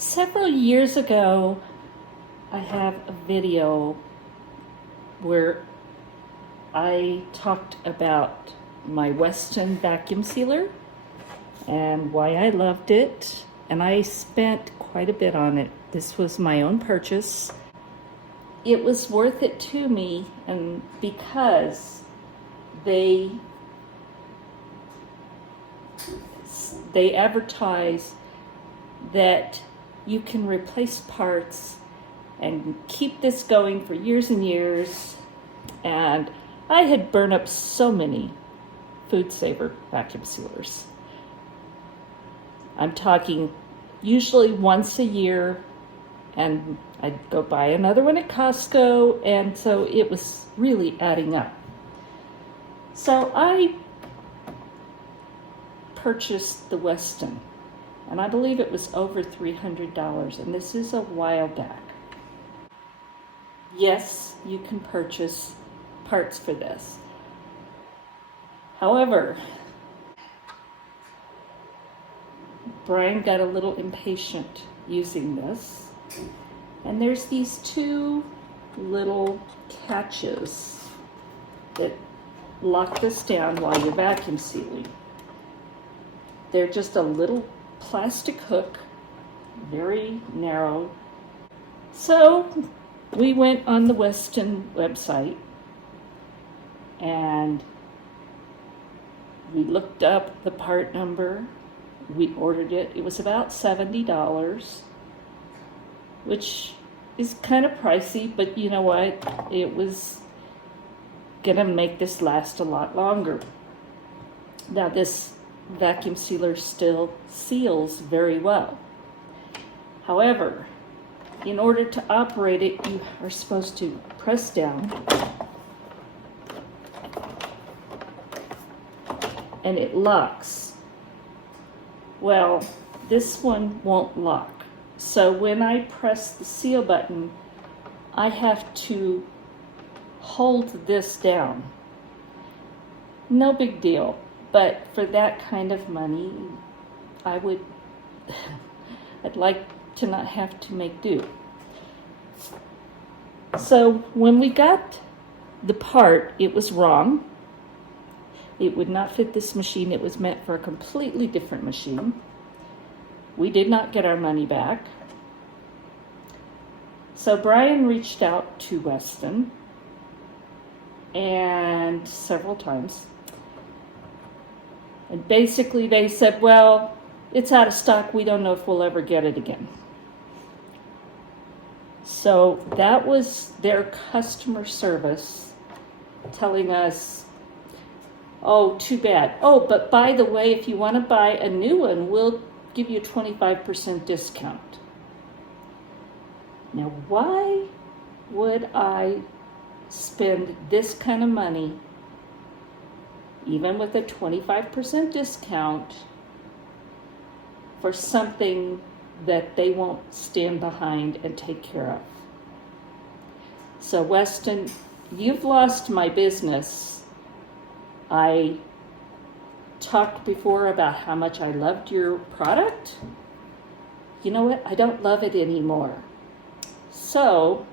Several years ago, I have a video where I talked about my Weston Vacuum Sealer and why I loved it, and I spent quite a bit on it. This was my own purchase. It was worth it to me, and because they advertise that you can replace parts and keep this going for years and years. And I had burned up so many Foodsaver vacuum sealers. I'm talking usually once a year, and I'd go buy another one at Costco, and so it was really adding up. So I purchased the Weston, and I believe it was over $300, and this is a while back. Yes, you can purchase parts for this. However, Brian got a little impatient using this, and there's these two little catches that lock this down while you're vacuum sealing. They're just a little plastic hook, very narrow. So we went on the Weston website and we looked up the part number. We ordered it. It was about $70, which is kind of pricey, but you know what? It was gonna make this last a lot longer. Now this vacuum sealer still seals very well. However, in order to operate it, you are supposed to press down and it locks. Well, this one won't lock. So when I press the seal button, I have to hold this down. No big deal. But for that kind of money, I'd like to not have to make do. So when we got the part, it was wrong. It would not fit this machine. It was meant for a completely different machine. We did not get our money back. So Brian reached out to Weston and several times. And basically they said, well, it's out of stock. We don't know if we'll ever get it again. So that was their customer service telling us, oh, too bad. Oh, but by the way, if you want to buy a new one, we'll give you a 25% discount. Now, why would I spend this kind of money, even with a 25% discount, for something that they won't stand behind and take care of? So Weston, you've lost my business. I talked before about how much I loved your product. You know what? I don't love it anymore. So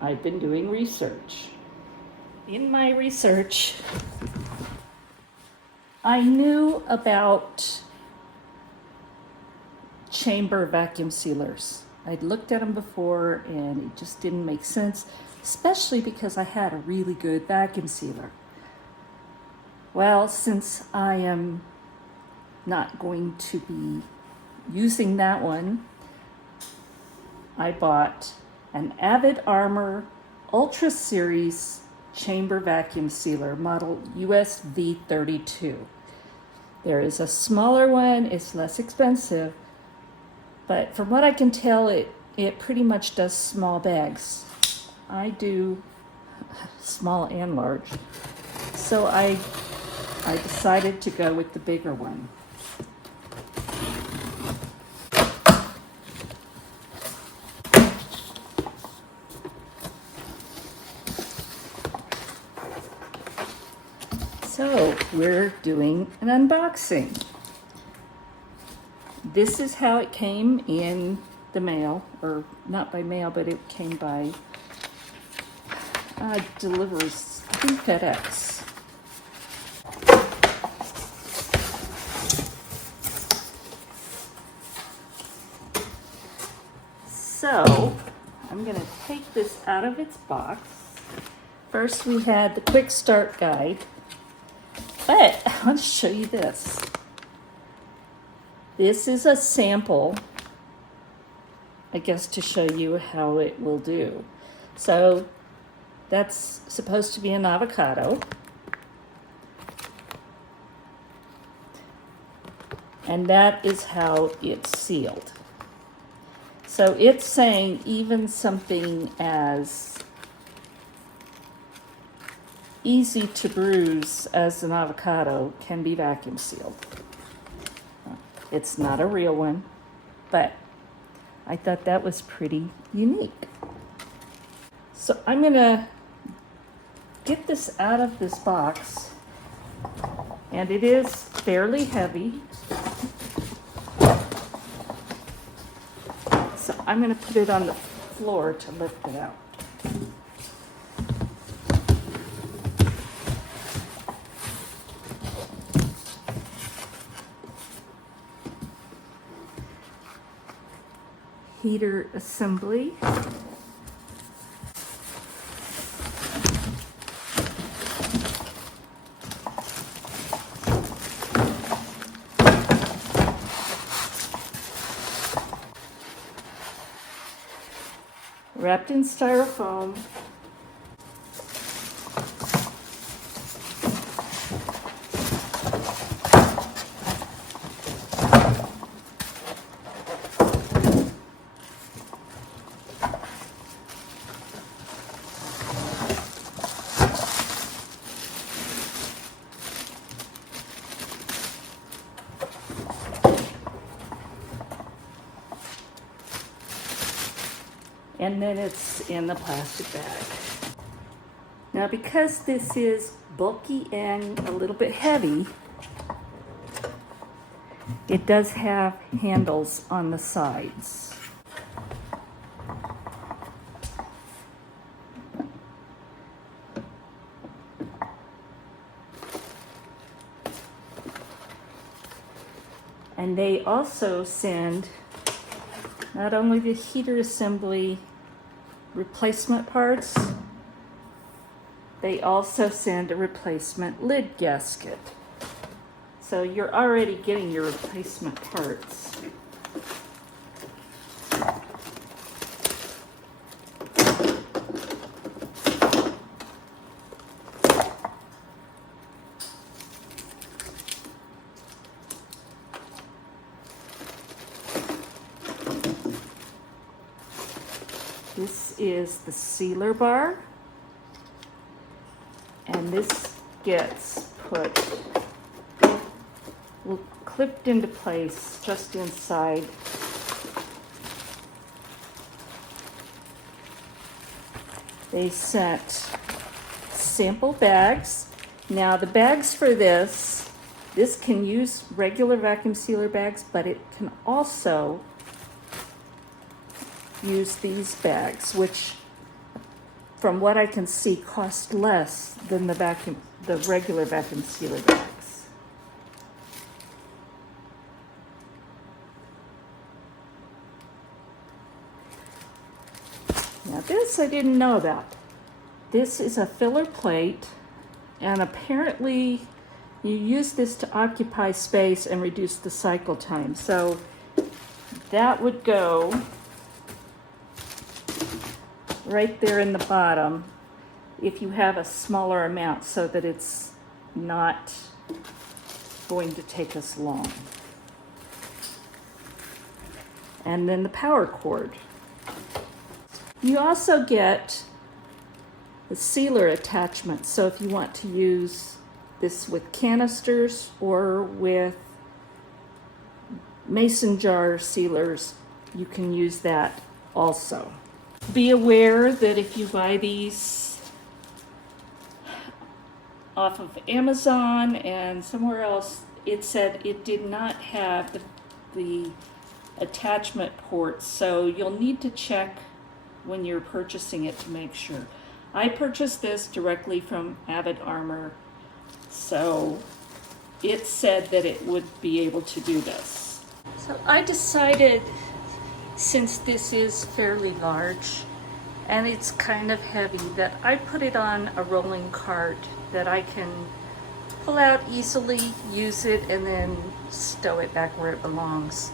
I've been doing research. In my research, I knew about chamber vacuum sealers. I'd looked at them before and it just didn't make sense, especially because I had a really good vacuum sealer. Well, since I am not going to be using that one, I bought an Avid Armor Ultra Series chamber vacuum sealer, model USV 32. There is a smaller one, it's less expensive, but from what I can tell, it pretty much does small bags. I do small and large. So I decided to go with the bigger one. So we're doing an unboxing. This is how it came in the mail, or not by mail, but it came by deliveries through FedEx. So I'm going to take this out of its box. First we had the quick start guide, but I want to show you this. This is a sample, I guess, to show you how it will do. So that's supposed to be an avocado. And that is how it's sealed. So it's saying even something as easy to bruise as an avocado can be vacuum sealed. It's not a real one, but I thought that was pretty unique. So I'm gonna get this out of this box, and it is fairly heavy. So I'm gonna put it on the floor to lift it out. Heater assembly. Wrapped in styrofoam. And then it's in the plastic bag. Now, because this is bulky and a little bit heavy, it does have handles on the sides. And they also send not only the heater assembly replacement parts, they also send a replacement lid gasket. So you're already getting your replacement parts. This is the sealer bar, and this gets clipped into place just inside. They sent sample bags. Now the bags for this can use regular vacuum sealer bags, but it can also use these bags, which from what I can see cost less than the regular vacuum sealer bags. Now this I didn't know about. This is a filler plate, and apparently you use this to occupy space and reduce the cycle time. So that would go right there in the bottom if you have a smaller amount, so that it's not going to take us long. And then the power cord. You also get the sealer attachment, so if you want to use this with canisters or with mason jar sealers, you can use that also. Be aware that if you buy these off of Amazon and somewhere else, it said it did not have the attachment ports, so you'll need to check when you're purchasing it to make sure. I purchased this directly from Avid Armor, so it said that it would be able to do this. So I decided, since this is fairly large and it's kind of heavy, that I put it on a rolling cart that I can pull out easily, use it, and then stow it back where it belongs.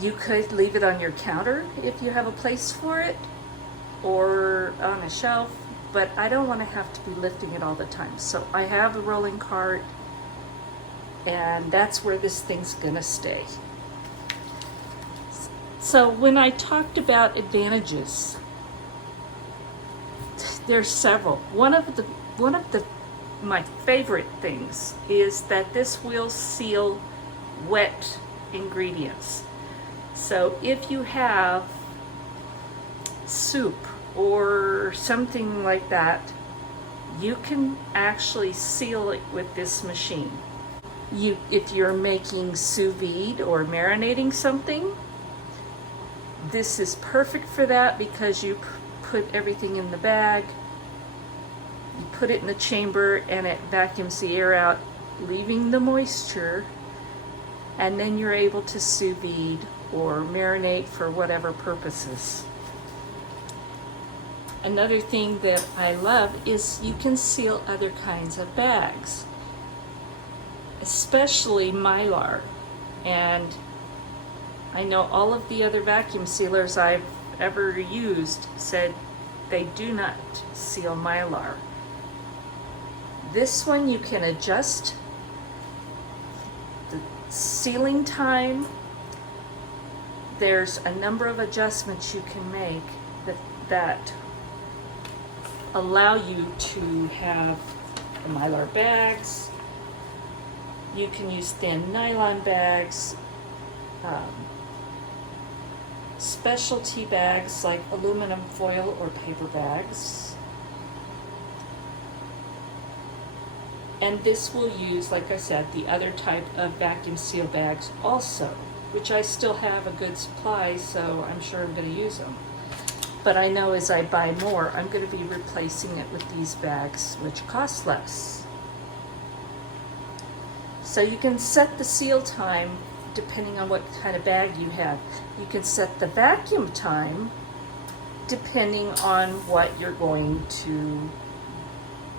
You could leave it on your counter if you have a place for it, or on a shelf, but I don't want to have to be lifting it all the time. So I have a rolling cart, and that's where this thing's gonna stay. So when I talked about advantages, there's several. One of my favorite things is that this will seal wet ingredients. So if you have soup or something like that, you can actually seal it with this machine. If you're making sous vide or marinating something, this is perfect for that, because you put everything in the bag, you put it in the chamber, and it vacuums the air out, leaving the moisture, and then you're able to sous vide or marinate for whatever purposes. Another thing that I love is you can seal other kinds of bags, especially Mylar. And I know all of the other vacuum sealers I've ever used said they do not seal Mylar. This one you can adjust the sealing time. There's a number of adjustments you can make that allow you to have the Mylar bags. You can use thin nylon bags, specialty bags like aluminum foil or paper bags. And this will use, like I said, the other type of vacuum seal bags also, which I still have a good supply, so I'm sure I'm going to use them. But I know as I buy more, I'm going to be replacing it with these bags, which cost less. So you can set the seal time depending on what kind of bag you have. You can set the vacuum time depending on what you're going to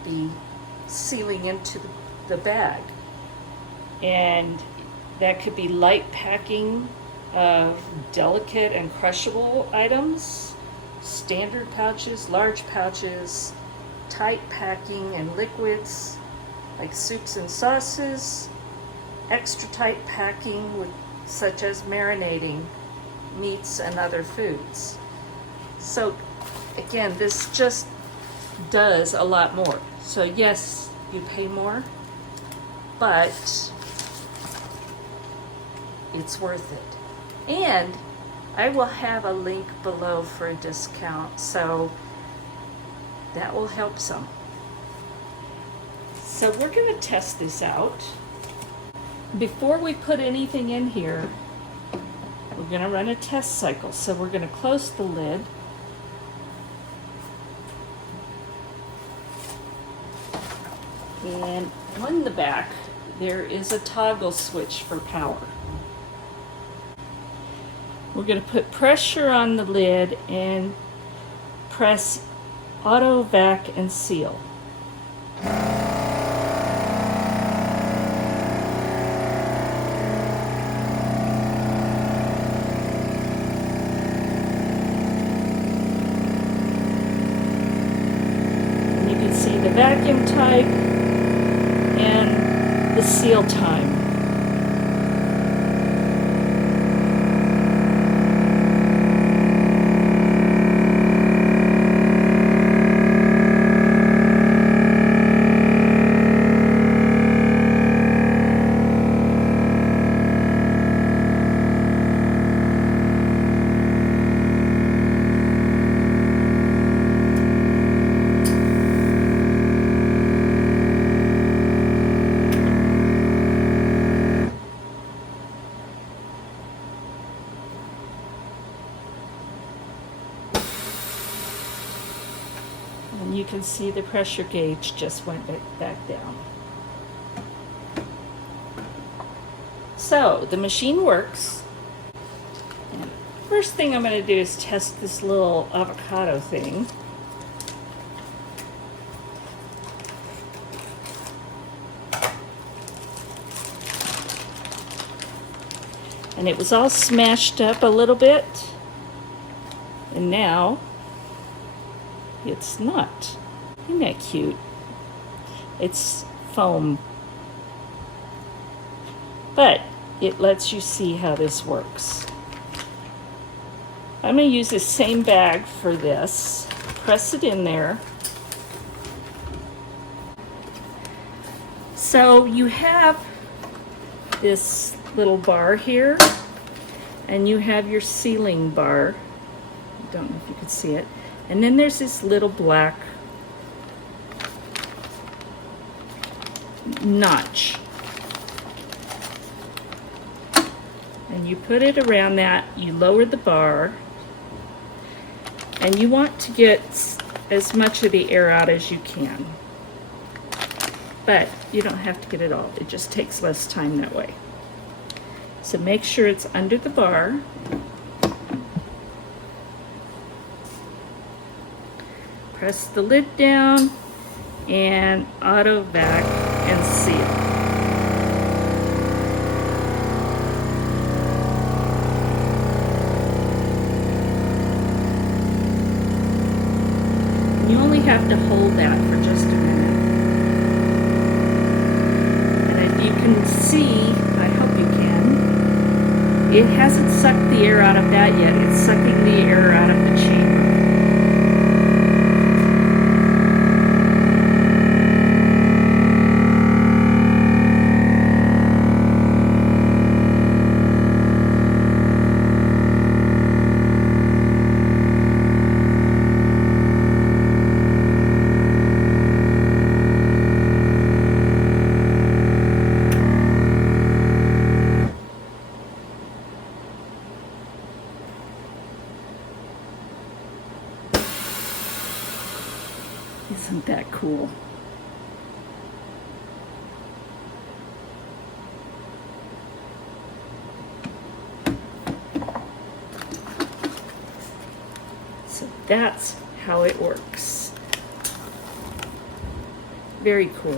be sealing into the bag. And that could be light packing of delicate and crushable items, standard pouches, large pouches, tight packing and liquids like soups and sauces, extra tight packing with, such as marinating meats and other foods. So again, this just does a lot more. So yes, you pay more, but it's worth it. And I will have a link below for a discount, so that will help some. So we're going to test this out. Before we put anything in here, we're going to run a test cycle. So we're going to close the lid. And on the back, there is a toggle switch for power. We're going to put pressure on the lid and press auto vac and seal. And you can see the vacuum type and the seal time. And you can see the pressure gauge just went back down. So the machine works. And first thing I'm going to do is test this little avocado thing. And it was all smashed up a little bit, and now it's not. Isn't that cute? It's foam, but it lets you see how this works. I'm going to use the same bag for this. Press it in there. So you have this little bar here, and you have your sealing bar. I don't know if you can see it. And then there's this little black notch. And you put it around that, you lower the bar, and you want to get as much of the air out as you can. But you don't have to get it all. It just takes less time that way. So make sure it's under the bar. Press the lid down and auto vac and seal. And you only have to hold that for just a minute. And if you can see, I hope you can, it hasn't sucked the air out of that yet. It's sucking the air out of the chamber. Isn't that cool? So that's how it works. Very cool.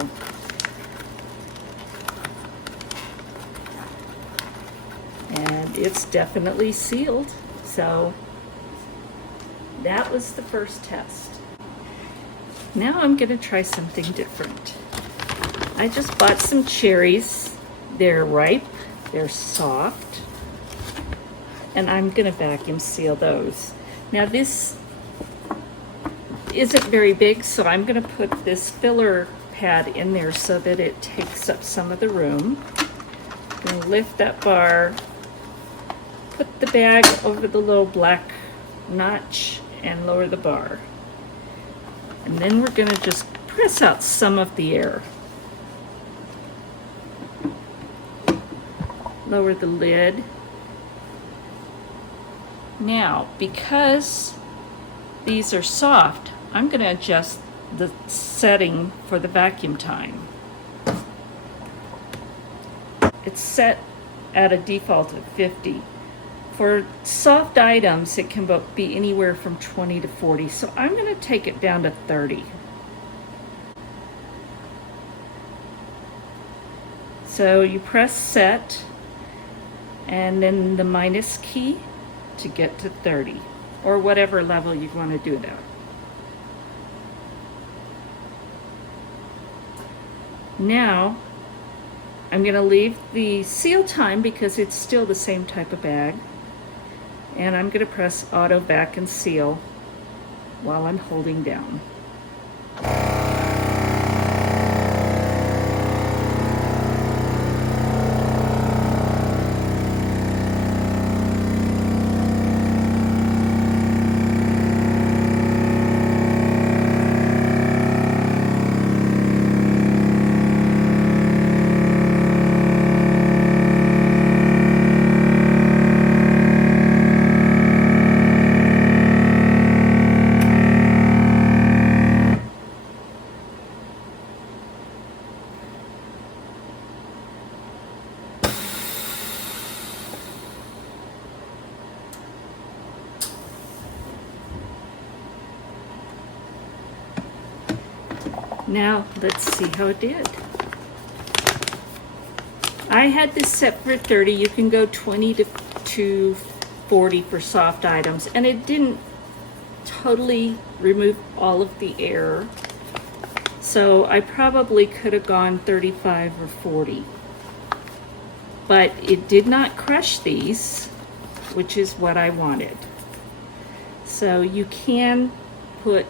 And it's definitely sealed. So that was the first test. Now I'm going to try something different. I just bought some cherries. They're ripe, they're soft, and I'm going to vacuum seal those. Now this isn't very big, so I'm going to put this filler pad in there so that it takes up some of the room. I'm going to lift that bar, put the bag over the little black notch, and lower the bar. And then we're going to just press out some of the air. Lower the lid. Now, because these are soft, I'm going to adjust the setting for the vacuum time. It's set at a default of 50. For soft items, it can be anywhere from 20 to 40, so I'm going to take it down to 30. So you press set, and then the minus key to get to 30, or whatever level you want to do that. Now, I'm going to leave the seal time because it's still the same type of bag. And I'm going to press auto vac and seal while I'm holding down. Now let's see how it did. I had this set for 30. You can go 20 to 40 for soft items, and it didn't totally remove all of the air. So I probably could have gone 35 or 40. But it did not crush these, which is what I wanted. So you can put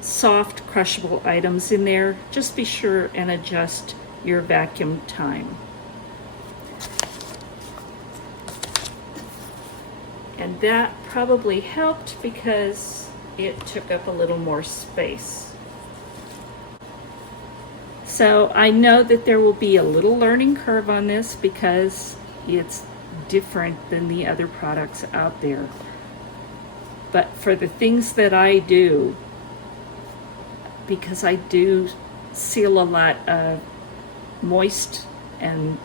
soft crushable items in there. Just be sure and adjust your vacuum time. And that probably helped because it took up a little more space. So I know that there will be a little learning curve on this because it's different than the other products out there. But for the things that I do, because I do seal a lot of moist and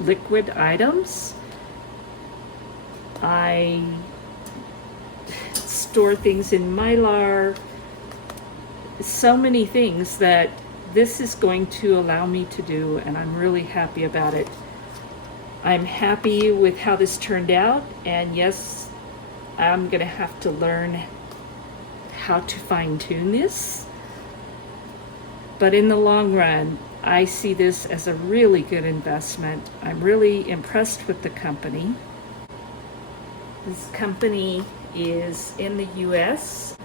liquid items, I store things in Mylar, so many things that this is going to allow me to do, and I'm really happy about it. I'm happy with how this turned out, and yes, I'm gonna have to learn how to fine-tune this. But in the long run, I see this as a really good investment. I'm really impressed with the company. This company is in the US.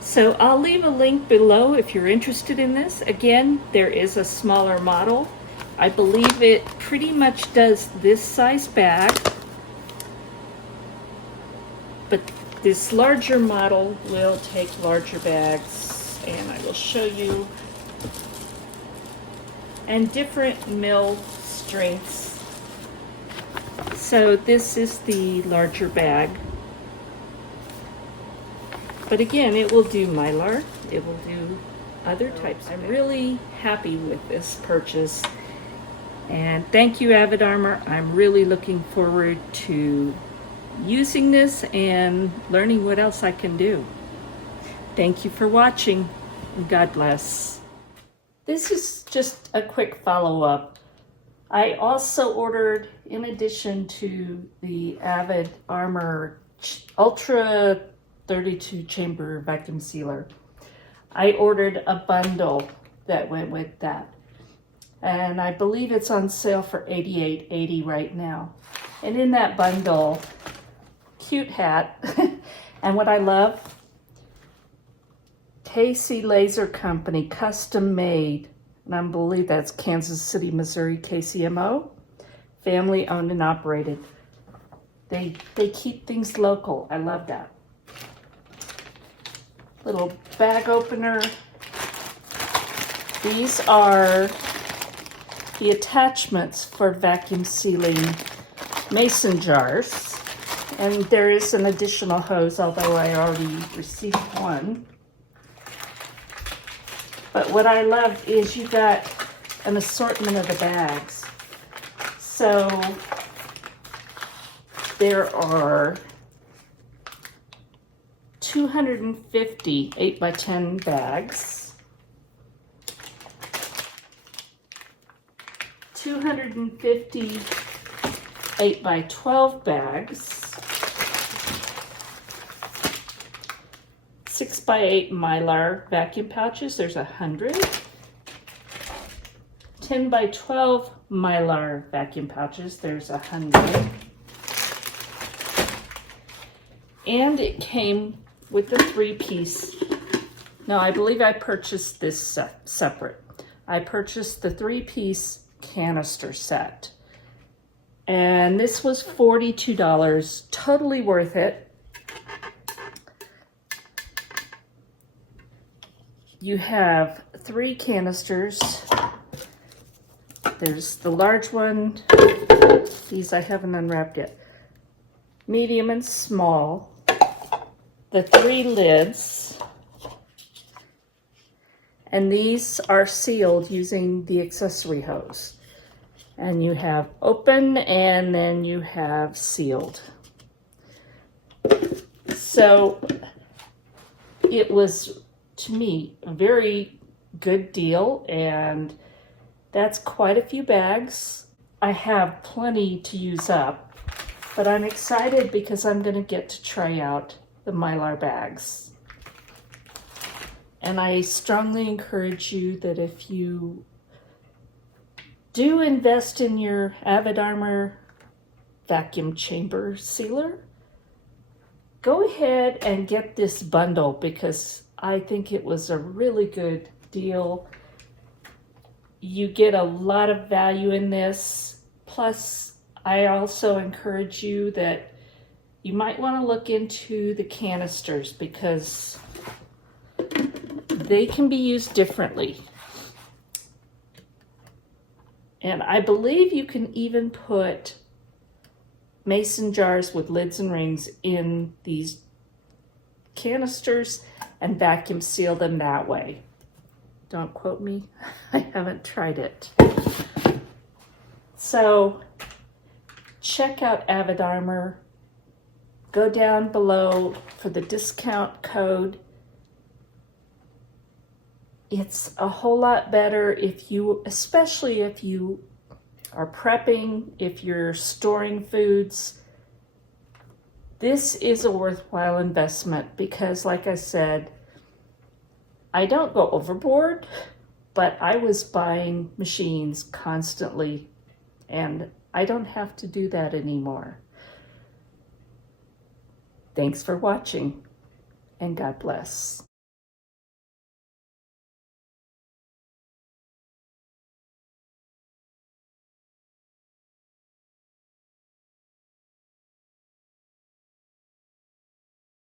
So I'll leave a link below if you're interested in this. Again, there is a smaller model. I believe it pretty much does this size bag, but this larger model will take larger bags, and I will show you, and different mill strengths. So this is the larger bag, but again, it will do Mylar, it will do other types. I'm really happy with this purchase, and thank you, Avid Armor. I'm really looking forward to using this and learning what else I can do. Thank you for watching, and God bless. This is just a quick follow-up. I also ordered, in addition to the Avid Armor Ultra 32 chamber vacuum sealer, I ordered a bundle that went with that. And I believe it's on sale for $88.80 right now. And in that bundle, cute hat, and what I love, KC Laser Company, custom made, and I believe that's Kansas City, Missouri, KCMO, family owned and operated. They keep things local. I love that. Little bag opener. These are the attachments for vacuum sealing mason jars. And there is an additional hose, although I already received one. But what I love is you got an assortment of the bags. So there are 250 8x10 bags, 250 8x12 bags, 6x8 Mylar vacuum pouches, there's 100. 10x12 Mylar vacuum pouches, there's 100. And it came with the 3-piece. No, I believe I purchased this separate. I purchased the 3-piece canister set. And this was $42, totally worth it. You have 3 canisters. There's the large one. These I haven't unwrapped yet. Medium and small. The 3 lids. And these are sealed using the accessory hose. And you have open and then you have sealed. So it was, to me, a very good deal, and that's quite a few bags. I have plenty to use up, but I'm excited because I'm going to get to try out the Mylar bags. And I strongly encourage you that if you do invest in your Avid Armor vacuum chamber sealer, go ahead and get this bundle because I think it was a really good deal. You get a lot of value in this. Plus, I also encourage you that you might want to look into the canisters because they can be used differently. And I believe you can even put mason jars with lids and rings in these canisters and vacuum seal them that way. Don't quote me, I haven't tried it. So check out Avid Armor. Go down below for the discount code. It's a whole lot better if you, especially if you are prepping, if you're storing foods. This is a worthwhile investment because, like I said, I don't go overboard, but I was buying machines constantly, and I don't have to do that anymore. Thanks for watching, and God bless.